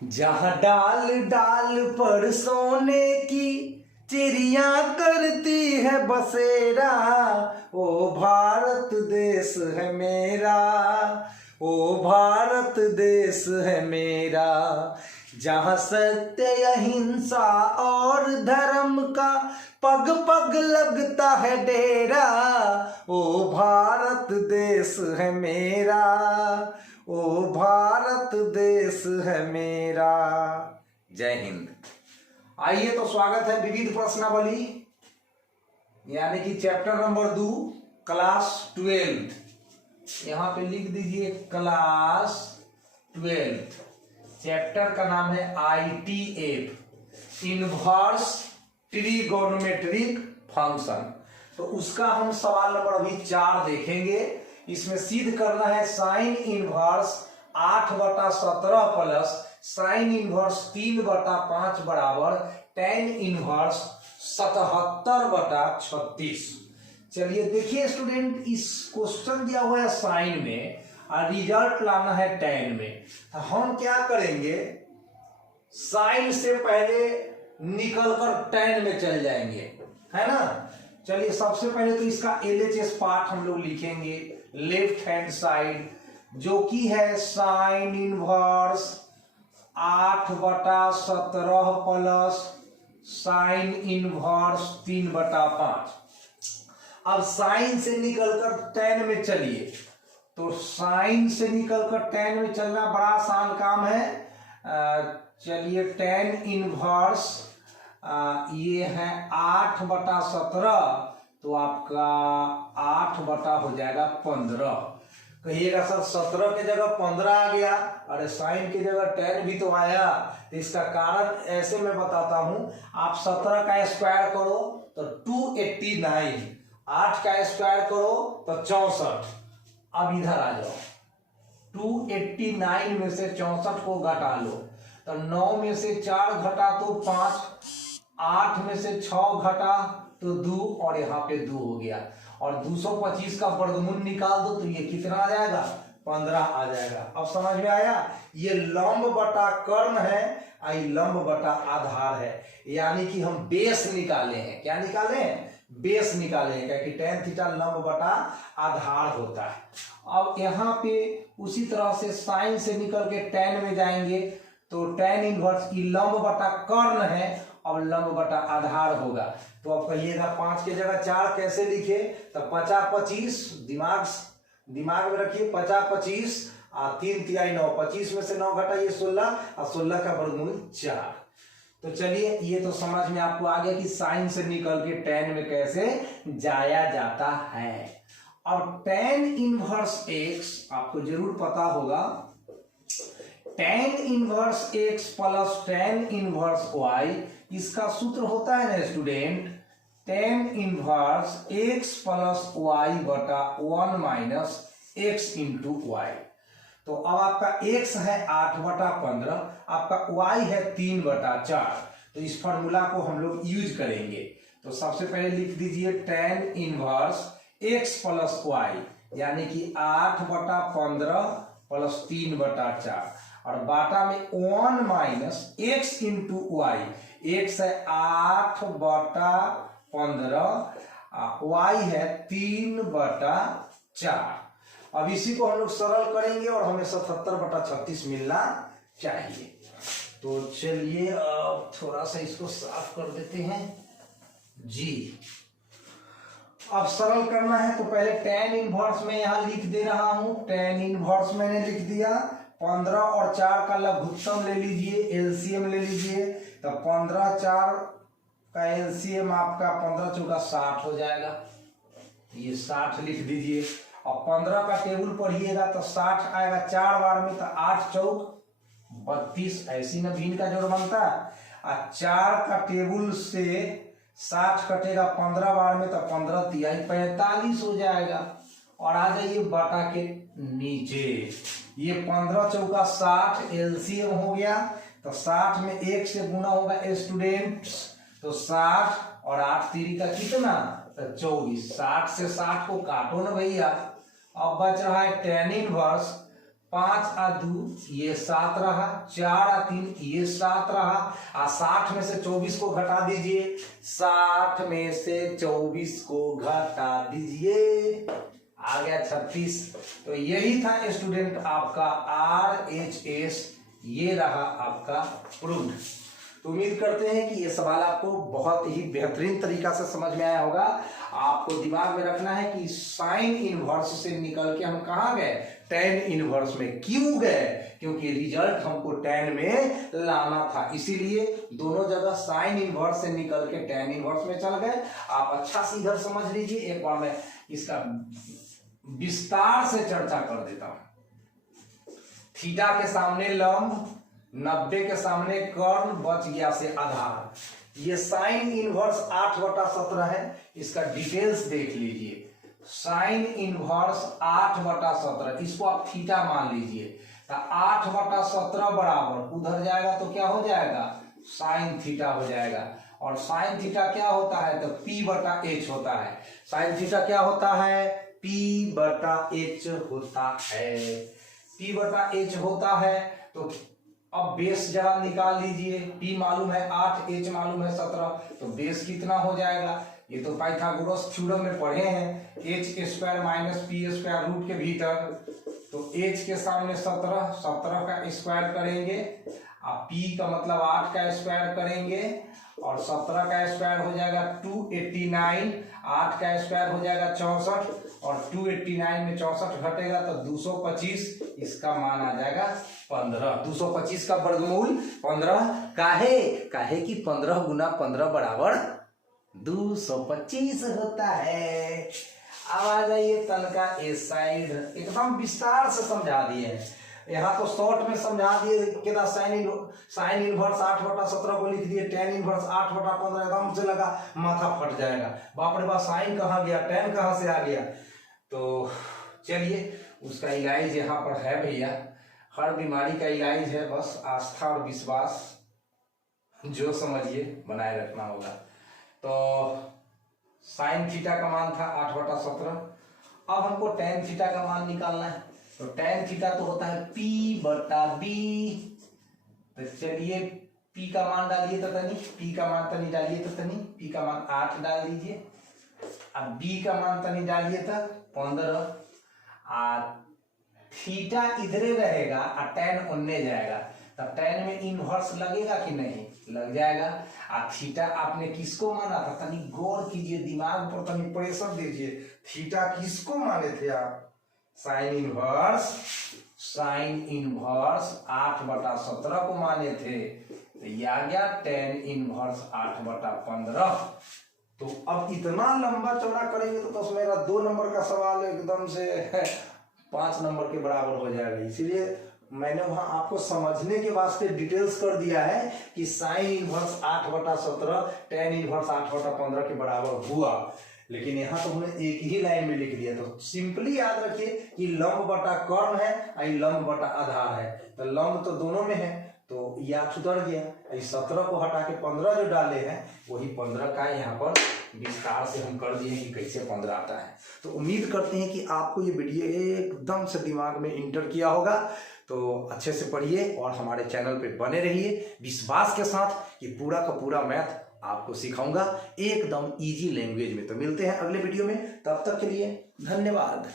जहाँ डाल डाल पर सोने की चिड़िया करती है बसेरा, ओ भारत देश है मेरा, ओ भारत देश है मेरा। जहाँ सत्य अहिंसा और धर्म का पग पग लगता है डेरा, ओ भारत देश है मेरा, ओ भारत देश है मेरा। जय हिंद। आइए तो स्वागत है विविध प्रश्नावली यानी कि चैप्टर नंबर 2 क्लास 12। यहाँ पे लिख दीजिए क्लास 12। चैप्टर का नाम है ITF, इनवर्स ट्रिगोनोमेट्रिक फंक्शन। तो उसका हम सवाल नंबर अभी 4 देखेंगे। इसमें सिद्ध करना है sine inverse 8/17 plus sine inverse 3/5 बराबर tan इनवर्स 77/36। चलिए देखिए स्टूडेंट, इस क्वेश्चन दिया हुआ है साइन में और रिजल्ट लाना है tan में। तो हम क्या करेंगे, साइन से पहले निकलकर tan में चल जाएंगे, है ना। चलिए सबसे पहले तो इसका LHS पार्ट हम लोग लिखेंगे लेफ्ट हैंड साइड, जो कि है sine inverse 8/17 plus sine inverse 3/5। अब साइन से निकलकर tan में चलिए, तो साइन से निकलकर tan में चलना बड़ा आसान काम है। चलिए tan इनवर्स ये है 8/17, तो आपका 8 हो जाएगा 15। कहिएगा सर 17 की जगह 15 आ गया, अरे साइन की जगह tan भी तो आया। तो इसका कारण ऐसे मैं बताता हूं, आप 17 का स्क्वायर करो तो 289, 8 का स्क्वायर करो तो 64। अब इधर आ जाओ, 289 में से 64 को घटा लो तो 9 में से 4 घटा तो 5, 8 में से 6 घटा तो 2 और यहाँ पे 2 हो गया। और 225 का वर्गमूल निकाल दो तो ये कितना आ जाएगा, 15 आ जाएगा। अब समझ में आया, ये लंब बटा कर्ण है, आई लंब बटा आधार है, यानी कि हम बेस निकाले हैं। क्या निकाले हैं, बेस निकाले हैं, क्योंकि tan थीटा लंब बटा आधार होता है। अब यहाँ पे उसी तरह से साइन से निकल के tan में जाएंगे, तो tan इनवर्स की लंब बटा कर्ण है, अब लंब बटा आधार होगा। तो अब कहिएगा 5 की जगह 4 कैसे लिखे, तो 50-25 दिमाग में रखिए, 50-25 और 3 तिहाई 9, 25 में से 9 घटाइए 16 और 16 का वर्गमूल 4। तो चलिए ये तो समझ में आपको आ गया कि साइन से निकल के tan में कैसे जाया जाता है। अब tan इनवर्स x आपको जरूर पता होगा, tan inverse x plus tan inverse y, इसका सूत्र होता है ना student, tan inverse x plus y बटा 1 माइनस x इंटू वाई। तो अब आपका x है 8/15, आपका y है 3/4। तो इस फॉर्मूला को हम लोग यूज करेंगे। तो सबसे पहले लिख दीजिए tan inverse x plus y, यानी कि 8/15 प्लस 3/4, और बाटा में 1 minus x into y. x है 8/15, y है 3/4। अब इसी को हम लोग सरल करेंगे और हमें 77/36 मिलना चाहिए। तो चलिए अब थोड़ा सा इसको साफ कर देते हैं जी। अब सरल करना है तो पहले tan इनवर्स में यहां लिख दे रहा हूं, tan इनवर्स मैंने लिख दिया। 15 और 4 का लघुत्तम ले लीजिए, एलसीएम ले लीजिए। तो 15-4 का एलसीएम आपका 15×4 60 हो जाएगा, ये 60 लिख दीजिए। और 15 का टेबल पढ़िएगा तो 60 आएगा 4 बार में, तो 8×4 32, ऐसी ना भिन्न का जोड़ बनता है। 4 का टेबल से 60 कटेगा 15 बार में, तो 15×3 45 हो जाएगा। और आ जाइए बटा के नीचे, ये 15×4 60 एलसीएम हो गया। तो 60 में 1 से गुना होगा स्टूडेंट्स, तो 60 और 8×3 का कितना, तो 24। 60 से 60 को काटो ना भैया, अब बच रहा है tan इनवर्स 5 आ 2 ये 7 रहा, 4 आ 3 ये 7 रहा, 60 में से 24 को घटा दीजिए, 60 में से 24 को घटा दीजिए, आ गया 36। तो यही था स्टूडेंट आपका RHS, ये रहा आपका प्रूफ। तो उम्मीद करते हैं कि ये सवाल आपको बहुत ही बेहतरीन तरीका से समझ में आया होगा। आपको दिमाग में रखना है कि साइन इनवर्स से निकल के हम कहाँ गए, टेन इनवर्स में। क्यों गए? क्योंकि रिजल्ट हमको टेन में लाना था, इसीलिए दोनों जगह साइन इनवर्स से निकल के टेन इनवर्स में चल गए। आप अच्छा से इधर समझ लीजिए, एक बार मैं इसका विस्तार से चर्चा कर देता हूं। थीटा के सामने लंब, 90 के सामने कर्ण, बच गया से आधार। ये साइन इनवर्स 8/17 है, इसका डिटेल्स देख लीजिए। साइन इनवर्स 8/17, इसको आप थीटा मान लीजिए। तो 8/17 बराबर उधर जाएगा तो क्या हो जाएगा, साइन थीटा हो जाएगा। और साइन थीटा क्या होता है, तो P/H होता है। साइन थीटा क्या होता है, P/H होता है। P/H होता है। तो अब बेस जरा निकाल लीजिए, P मालूम है 8, H मालूम है 17, तो बेस कितना हो जाएगा, ये तो पाइथागोरस थ्योरम में पढ़े हैं, h² - p² रूट के भीतर। तो h के सामने 17, 17 का स्क्वायर करेंगे, अब p का मतलब 8 का स्क्वायर करेंगे, और 17 का स्क्वायर हो जाएगा 289, 8 का स्क्वायर हो जाएगा 64, और 289 में 64 घटेगा तो 225, इसका मान आ जाएगा 15। 225 का वर्गमूल 15। काहे कि 15 गुना 15 बराबर 225 होता है। अब आ जाइए तनका इस साइड, एकदम विस्तार से समझा दिए। यहाँ तो शॉर्ट में समझा दिए कि साइन इनवर्स 8/17 को लिख दिए, टेन इनवर्स 8/15, एकदम से लगा माथा फट जाएगा, बाप रे बाप साइन कहाँ गया, टेन कहाँ से आ गया। तो चलिए उसका इलाज यहाँ पर है भैया, हर बीमारी का इलाज है, बस आस्था और विश्वास जो समझिए बनाए रखना होगा। तो साइन थीटा का मान था 8/17, अब हमको टेन थीटा का मान निकालना है। तो टेन थीटा तो होता है P/B। तो चलिए P का मान डालिए, तो तनी P का मान तनी डालिए, तो तनी P का मान 8 डाल दीजिए, अब B का मान तनी डालिए तो 15, थीटा इधरे रहेगा और टेन उन्ने जाएगा, तब टेन में इनवर्स लगेगा कि नहीं, लग जाएगा। थीटा आपने किसको माना था, तनी गौर कीजिए, दिमाग पर तनी प्रेशर दीजिए। थीटा किसको माने थे आप, साइन इनवर्स 8/17 को माने थे। तो ये आ गया टेन इनवर्स 8/15। तो अब इतना लंबा चौड़ा करेंगे तो बस मेरा 2 नंबर का सवाल एकदम से 5 नंबर के बराबर हो जाएगा। इसीलिए मैंने वहां आपको समझने के वास्ते डिटेल्स कर दिया है कि साइन इनवर्स 8/17 टेन इनवर्स 8/15 के बराबर हुआ, लेकिन यहाँ तो हमने एक ही लाइन में लिख दिया। तो सिंपली याद रखिए कि लंब बटा कर्ण है और लंब बटा आधार है, तो लंब तो दोनों में है, तो यह सुधर गया। 17 को हटा के 15 जो डाले हैं वही 15 का यहाँ पर विस्तार से हम कर दिए कि कैसे 15 आता है। तो उम्मीद करते हैं कि आपको ये वीडियो एकदम से दिमाग में इंटर किया होगा। तो अच्छे से पढ़िए और हमारे चैनल पे बने रहिए विश्वास के साथ कि पूरा का पूरा मैथ आपको सिखाऊंगा एकदम इजी लैंग्वेज में। तो मिलते हैं अगले वीडियो में, तब तक के लिए धन्यवाद।